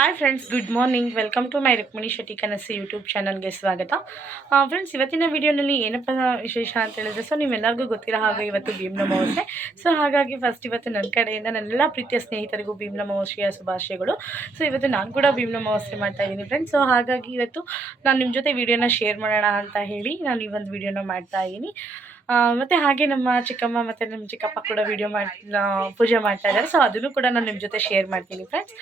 Hi friends, good morning. Welcome to my Rukmini Shetty Kanasu YouTube ಚಾನಲ್ಗೆ ಸ್ವಾಗತ. Friends, ಇವತ್ತಿನ ವಿಡಿಯೋನಲ್ಲಿ ಏನಪ್ಪ ವಿಶೇಷ ಅಂತ ಹೇಳಿದ್ರೆ, ಸೊ ನೀವೆಲ್ಲರಿಗೂ ಗೊತ್ತಿರೋ ಹಾಗೆ ಇವತ್ತು ಭೀಮ್ನ ಅಮಾವಾಸ್ಯೆ. ಸೊ ಹಾಗಾಗಿ ಫಸ್ಟ್ ಇವತ್ತು ನನ್ನ ಕಡೆಯಿಂದ ನನ್ನೆಲ್ಲ ಪ್ರೀತಿಯ ಸ್ನೇಹಿತರಿಗೂ ಭೀಮ್ನ ಅಮಾವಾಸ್ಯೆಯ ಶುಭಾಶಯಗಳು. ಸೊ ಇವತ್ತು ನಾನು ಕೂಡ ಭೀಮ್ನ ಅಮಾವಾಸ್ಯೆ ಮಾಡ್ತಾ ಇದ್ದೀನಿ ಫ್ರೆಂಡ್ಸ್. ಸೊ ಹಾಗಾಗಿ ಇವತ್ತು ನಾನು ನಿಮ್ಮ ಜೊತೆ ವಿಡಿಯೋನ ಶೇರ್ ಮಾಡೋಣ ಅಂತ ಹೇಳಿ ನಾನು ಈ ಒಂದು ವಿಡಿಯೋನ ಮಾಡ್ತಾ ಇದ್ದೀನಿ. ಮತ್ತು ಹಾಗೆ ನಮ್ಮ ಚಿಕ್ಕಮ್ಮ ಮತ್ತು ನಮ್ಮ ಚಿಕ್ಕಪ್ಪ ಕೂಡ ವಿಡಿಯೋ ಪೂಜೆ ಮಾಡ್ತಾ ಇದ್ದಾರೆ. ಸೊ ಅದನ್ನು ಕೂಡ ನಾನು ನಿಮ್ಮ ಜೊತೆ ಶೇರ್ ಮಾಡ್ತೀನಿ ಫ್ರೆಂಡ್ಸ್.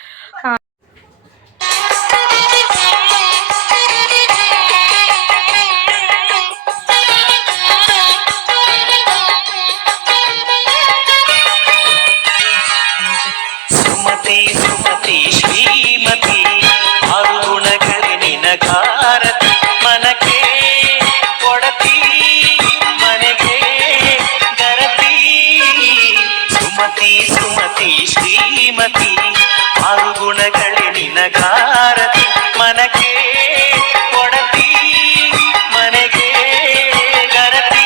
ಸುಮತಿ ಶ್ರೀಮತಿ ಆರು ಗುಣಗಳೇ ನಿನಗಾರತಿ ಮನಕ್ಕೆ ಕೊಡತಿ ಮನೆಗೆ ಗರತಿ. ಸುಮತಿ ಶ್ರೀಮತಿ ಆರು ಗುಣಗಳೇ ನಿನಗಾರತಿ ಮನಕ್ಕೆ ಕೊಡತಿ ಮನೆಗೆ ಗರತಿ.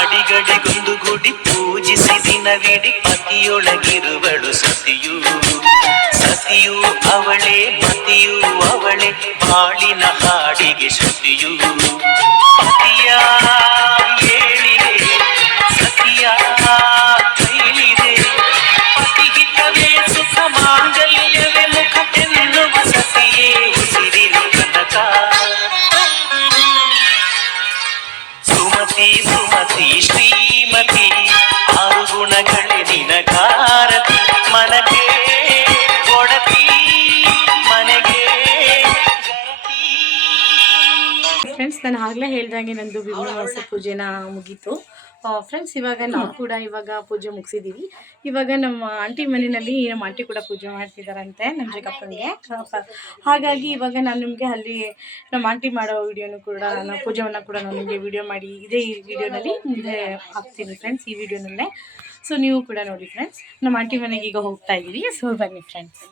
ಅಡಿಗಡಿಗೊಂದು ಗುಡಿ ಪೂಜಿಸಿ ದಿನವಿಡಿ ಪತಿಯೊಳಗಿರುವಳು ಸತಿಯು. ಸತಿಯು ಅವಳೇ ಮತಿಯು ಅವಳೇ ಬಾಳಿನ ಹಾಡಿಗೆ ಶ್ರುತಿಯು. ಪತಿಯ ಏಳಿಗೆ ಸತಿಯ ಕೈಲಿದೆ. ಪತಿಹಿತವೇ ಸುಖ ಮಾಂಗಲ್ಯವೇ ಮುಖ ಎನ್ನುವ ಸತಿಯೇ ಉಸಿರಿನ ಕನಕ. ಸುಮತಿ ಶ್ರೀಮತಿ ಆರು ಗುಣಗಳೇ ನಿನಗಾರತಿ ಮನಗೆ ಕೊಡತಿ ಮನೆಗೆ ಗರತಿ. ಫ್ರೆಂಡ್ಸ್, ನಾನು ಆಗಲೇ ಹೇಳ್ದಂಗೆ ನಂದು ಭೀಮ್ನ ಅಮಾವಾಸ್ಯೆ ಪೂಜೆನ ಮುಗೀತು ಫ್ರೆಂಡ್ಸ್. ಇವಾಗ ನಾವು ಕೂಡ ಪೂಜೆ ಮುಗಿಸಿದ್ದೀವಿ. ಇವಾಗ ನಮ್ಮ ಆಂಟಿ ಮನೆಯಲ್ಲಿ ನಮ್ಮ ಆಂಟಿ ಕೂಡ ಪೂಜೆ ಮಾಡ್ತಿದ್ದಾರಂತೆ ನಮ್ಮ ಚಿಕ್ಕಪ್ಪನಿಗೆ. ಹಾಗಾಗಿ ಇವಾಗ ನಾನು ನಿಮಗೆ ಅಲ್ಲಿ ನಮ್ಮ ಆಂಟಿ ಮಾಡೋ ವಿಡಿಯೋನು ಕೂಡ ಪೂಜೆಯನ್ನು ಕೂಡ ನಾನು ನಿಮಗೆ ವಿಡಿಯೋ ಮಾಡಿ ಇದೇ ಈ ವಿಡಿಯೋನಲ್ಲಿ ಮುಂದೆ ಹಾಕ್ತೀನಿ ಫ್ರೆಂಡ್ಸ್, ಈ ವಿಡಿಯೋನಲ್ಲೇ. ಸೊ ನೀವು ಕೂಡ ನೋಡಿ ಫ್ರೆಂಡ್ಸ್. ನಮ್ಮ ಆಂಟಿ ಮನೆಗೆ ಈಗ ಹೋಗ್ತಾ ಇದ್ದೀವಿ. ಸೊ ಬನ್ನಿ ಫ್ರೆಂಡ್ಸ್,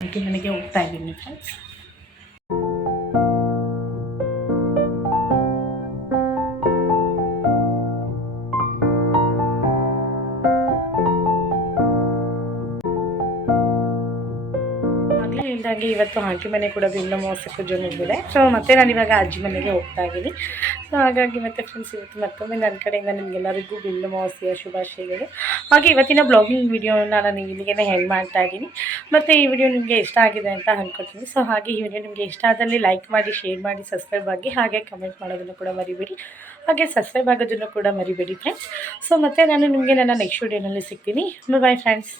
ಆಂಟಿ ಮನೆಗೆ ಹೋಗ್ತಾ ಇದ್ದೀನಿ ಫ್ರೆಂಡ್ಸ್. ಹಾಗೆ ಇವತ್ತು ಆಂಟಿ ಮನೆ ಕೂಡ ಭೀಮ್ನ ಅಮಾವಾಸ್ಯೆ ಪೂಜೆ ಮುಗಿದಿದೆ. ಸೊ ಮತ್ತೆ ನಾನು ಇವಾಗ ಅಜ್ಜಿ ಮನೆಗೆ ಹೋಗ್ತಾ ಇದ್ದೀನಿ. ಸೊ ಹಾಗಾಗಿ ಮತ್ತೆ ಫ್ರೆಂಡ್ಸ್, ಇವತ್ತು ಮತ್ತೊಮ್ಮೆ ನನ್ನ ಕಡೆಯಿಂದ ನಿಮಗೆಲ್ಲರಿಗೂ ಭೀಮ್ನ ಅಮಾವಾಸ್ಯೆಯ ಶುಭಾಶಯಗಳು. ಹಾಗೆ ಇವತ್ತಿನ ಬ್ಲಾಗಿಂಗ್ ವಿಡಿಯೋನ ನಾನು ಇಲ್ಲಿಗೆ ಹೆಂಗೆ ಮಾಡ್ತಾ ಇದ್ದೀನಿ. ಮತ್ತು ಈ ವಿಡಿಯೋ ನಿಮಗೆ ಇಷ್ಟ ಆಗಿದೆ ಅಂತ ಅಂದ್ಕೊಳ್ತೀನಿ. ಸೊ ಹಾಗೆ ಈ ವಿಡಿಯೋ ನಿಮಗೆ ಇಷ್ಟ ಆದಲ್ಲಿ ಲೈಕ್ ಮಾಡಿ, ಶೇರ್ ಮಾಡಿ, ಸಬ್ಸ್ಕ್ರೈಬ್ ಆಗಿ, ಹಾಗೆ ಕಮೆಂಟ್ ಮಾಡೋದನ್ನು ಕೂಡ ಮರಿಬೇಡಿ. ಹಾಗೆ ಸಬ್ಸ್ಕ್ರೈಬ್ ಆಗೋದನ್ನು ಕೂಡ ಮರಿಬೇಡಿ ಫ್ರೆಂಡ್ಸ್. ಸೊ ಮತ್ತೆ ನಾನು ನಿಮಗೆ ನನ್ನ ನೆಕ್ಸ್ಟ್ ವಿಡಿಯೋನಲ್ಲಿ ಸಿಗ್ತೀನಿ. Bye friends.